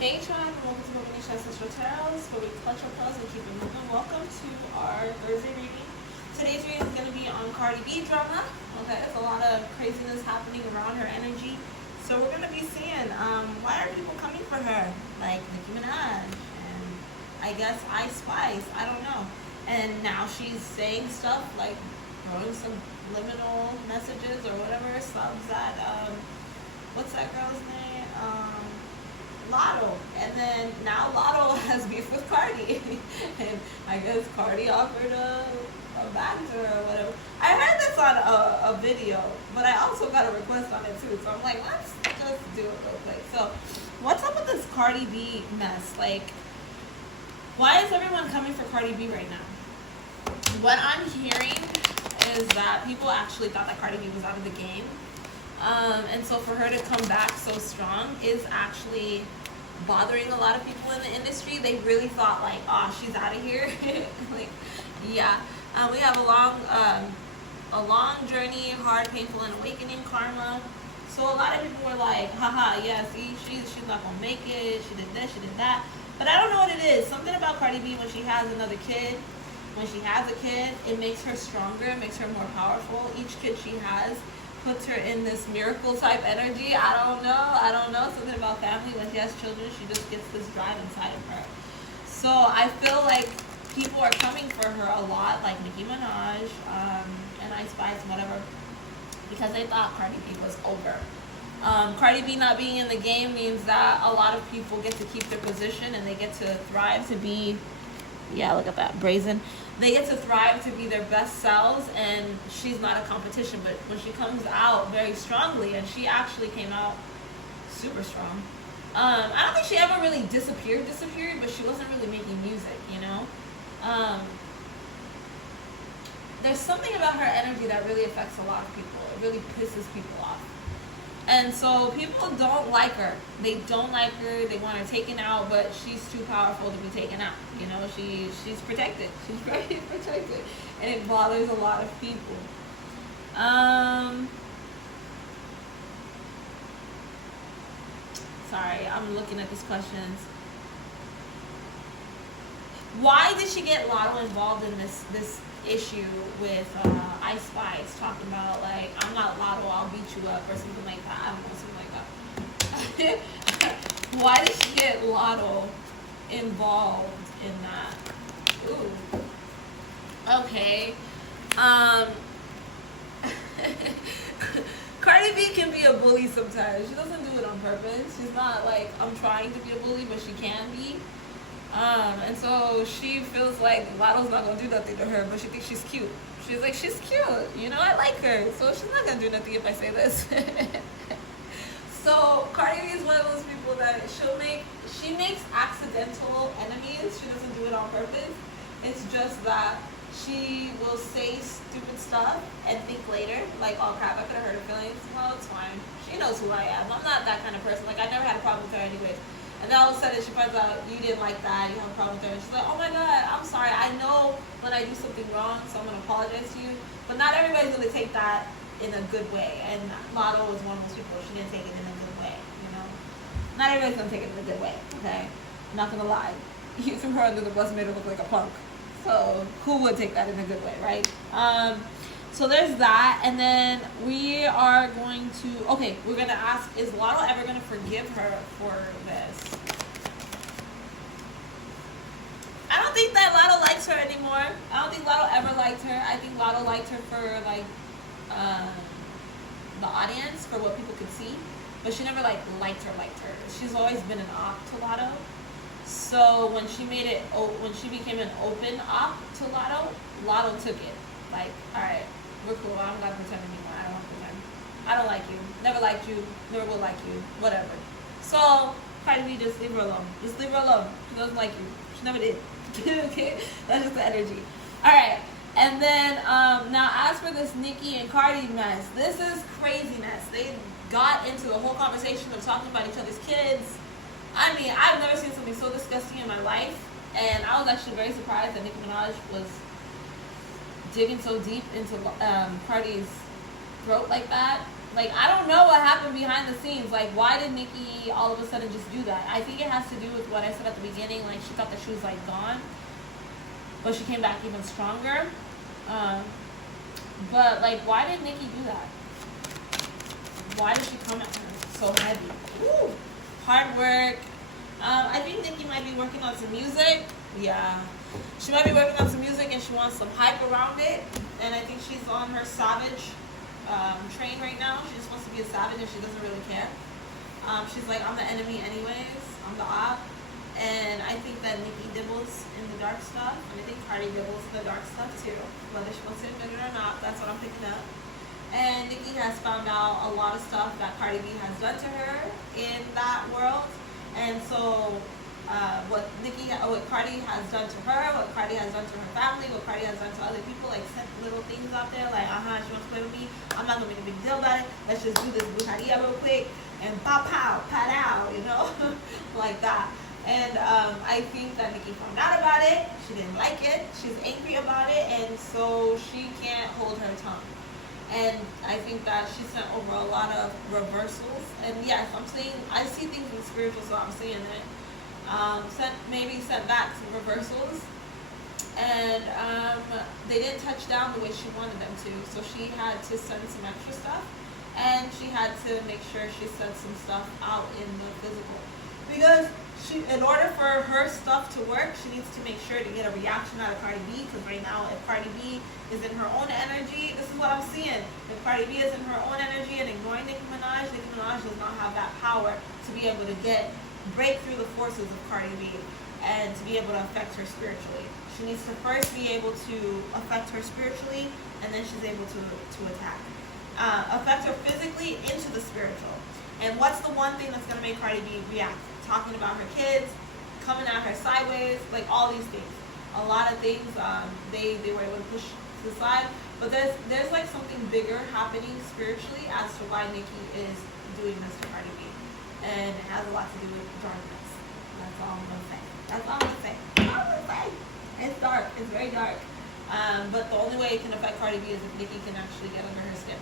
Hey Tron, welcome to Bobo-Nesha Ancestral Tarots, where we clutch our pearls and keep it moving. Welcome to our Thursday reading. Today's reading is going to be on Cardi B drama. Okay, there's a lot of craziness happening around her energy. So we're going to be seeing why are people coming for her? Like Nicki Minaj and I guess Ice Spice. I don't know. And now she's saying stuff like throwing some liminal messages or whatever subs at what's that girl's name? Lotto. And then now Lotto has beef with Cardi. And I guess Cardi offered a back to her or whatever. I heard this on a video, but I also got a request on it too. So I'm like, let's just do it real quick. So what's up with this Cardi B mess? Like, why is everyone coming for Cardi B right now? What I'm hearing is that people actually thought that Cardi B was out of the game. And so for her to come back so strong is actually bothering a lot of people in the industry. They really thought like, oh, she's out of here. Like, yeah. We have a long journey, hard, painful, and awakening karma. So a lot of people were like, haha, yeah, see, she's not gonna make it. She did this, she did that. But I don't know what it is. Something about Cardi B when she has another kid. When she has a kid, it makes her stronger, it makes her more powerful. Each kid she has puts her in this miracle type energy. I don't know. Something about family. When she has children, she just gets this drive inside of her. So I feel like people are coming for her a lot, like Nicki Minaj and Ice Spice and whatever, because they thought Cardi B was over. Cardi B not being in the game means that a lot of people get to keep their position and they get to thrive to be, yeah, look at that, brazen. They get to thrive to be their best selves, and she's not a competition. But when she comes out very strongly, and she actually came out super strong. I don't think she ever really disappeared, but she wasn't really making music, you know? There's something about her energy that really affects a lot of people. It really pisses people off. And so people don't like her. They don't like her. They want her taken out, but she's too powerful to be taken out. You know, she's protected. She's very protected. And it bothers a lot of people. Sorry, I'm looking at these questions. Why did she get Lotto involved in this issue with Ice Spice, talking about like, I'm not Lotto, I'll beat you up or something like that? I don't know, something like that. Why did she get Lotto involved in that? Ooh. Okay. Cardi B can be a bully sometimes. She doesn't do it on purpose. She's not like, I'm trying to be a bully, but she can be. And so she feels like Lotto's not gonna do nothing to her, but she thinks she's cute. She's like, she's cute, you know, I like her, so she's not gonna do nothing if I say this. So Cardi B is one of those people that she makes accidental enemies. She doesn't do it on purpose. It's just that she will say stupid stuff and think later, like, oh crap, I could have hurt her feelings. Well, it's fine. She knows who I am. I'm not that kind of person. Like, I never had a problem with her anyways. And then all of a sudden she finds out you didn't like that, you have a problem with her. She's like, oh my God, I'm sorry. I know when I do something wrong, so I'm going to apologize to you. But not everybody's going to take that in a good way. And Lotto was one of those people. She didn't take it in a good way, you know. Not everybody's going to take it in a good way, okay? I'm not going to lie. You threw her under the bus and made her look like a punk. So who would take that in a good way, right? So there's that, and then we are going to, we're going to ask, is Lotto ever going to forgive her for this? I don't think that Lotto likes her anymore. I don't think Lotto ever liked her. I think Lotto liked her for, like, the audience, for what people could see, but she never, like, liked her. She's always been an op to Lotto. So when she became an open op to Lotto, Lotto took it. Like, all right, we're cool. I don't gotta pretend anymore. I don't have to pretend. I don't like you. Never liked you. Never will like you. Whatever. So Cardi B, just leave her alone. Just leave her alone. She doesn't like you. She never did. Okay, that's just the energy. All right, and then now as for this Nicki and Cardi mess, this is craziness. They got into the whole conversation of talking about each other's kids. I mean, I've never seen something so disgusting in my life, and I was actually very surprised that Nicki Minaj was digging so deep into Cardi's throat like that. Like, I don't know what happened behind the scenes. Like, why did Nicki all of a sudden just do that? I think it has to do with what I said at the beginning. Like, she thought that she was, like, gone. But she came back even stronger. But, like, why did Nicki do that? Why did she come at her so heavy? Ooh, hard work. I think Nicki might be working on some music. Yeah. She might be working on some music and she wants some hype around it. And I think she's on her savage train right now. She just wants to be a savage and she doesn't really care. She's like, I'm the enemy anyways. I'm the op. And I think that Nicki dibbles in the dark stuff. And I think Cardi dibbles in the dark stuff too. Whether she wants to admit it or not, that's what I'm picking up. And Nicki has found out a lot of stuff that Cardi B has done to her in that world. And so what Cardi has done to her, what Cardi has done to her family, what Cardi has done to other people, like sent little things out there like, she wants to play with me. I'm not going to make a big deal about it. Let's just do this brujeria real quick and pow, pow, pat out, you know, like that. And I think that Nicki found out about it. She didn't like it. She's angry about it. And so she can't hold her tongue. And I think that she sent over a lot of reversals. And yes, I'm saying, I see things in spiritual, so I'm saying it. Sent back some reversals. And they didn't touch down the way she wanted them to. So she had to send some extra stuff. And she had to make sure she sent some stuff out in the physical. Because in order for her stuff to work, she needs to make sure to get a reaction out of Cardi B. Because right now, if Cardi B is in her own energy, this is what I'm seeing. If Cardi B is in her own energy and ignoring Nicki Minaj does not have that power to be able to break through the forces of Cardi B and to be able to affect her spiritually. She needs to first be able to affect her spiritually, and then she's able to attack. Affect her physically into the spiritual. And what's the one thing that's going to make Cardi B react? Talking about her kids, coming at her sideways, like all these things. A lot of things they were able to push to the side. But there's like something bigger happening spiritually as to why Nicki is doing this to Cardi B. And it has a lot to do with darkness. That's all I'm going to say. That's all I'm going to say. That's all I'm going to say. It's dark. It's very dark. But the only way it can affect Cardi B is if Nicki can actually get under her skin.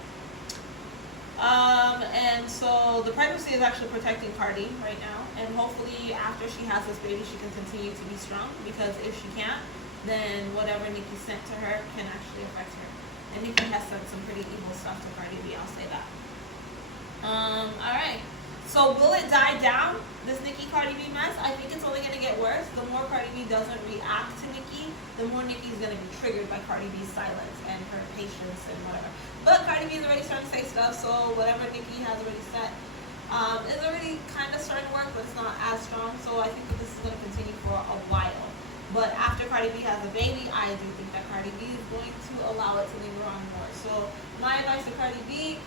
And so the pregnancy is actually protecting Cardi right now, and hopefully after she has this baby she can continue to be strong, because if she can't, then whatever Nicki sent to her can actually affect her. And Nicki has sent some pretty evil stuff to Cardi B, I'll say that. Alright, so will it die down, this Nicki Cardi B mess? I think it's only going to get worse. The more Cardi B doesn't react to Nicki, the more Nicki is going to be triggered by Cardi B's silence and her patience and whatever. But Cardi B is already starting to say stuff, so whatever Nicki has already said is already kind of starting to work, but it's not as strong. So I think that this is going to continue for a while. But after Cardi B has a baby, I do think that Cardi B is going to allow it to linger on more. So my advice to Cardi B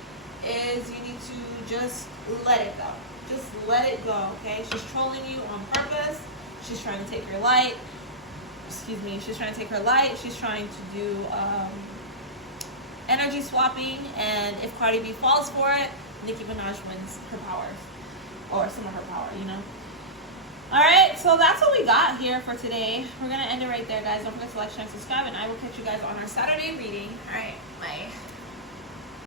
is you need to just let it go. Just let it go, okay? She's trolling you on purpose. She's trying to take your light. She's trying to take her light. She's trying to do energy swapping, and if Cardi B falls for it, Nicki Minaj wins her powers, or some of her power, you know. Alright, so that's what we got here for today. We're going to end it right there, guys. Don't forget to like, share, and subscribe, and I will catch you guys on our Saturday reading. Alright, bye.